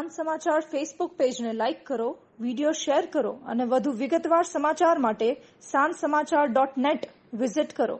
સાંજ સમાચાર ફેસબુક પેજને લાઇક કરો, વિડીયો શેર કરો અને વધુ વિગતવાર સમાચાર માટે sanssamachar.net વિઝિટ કરો.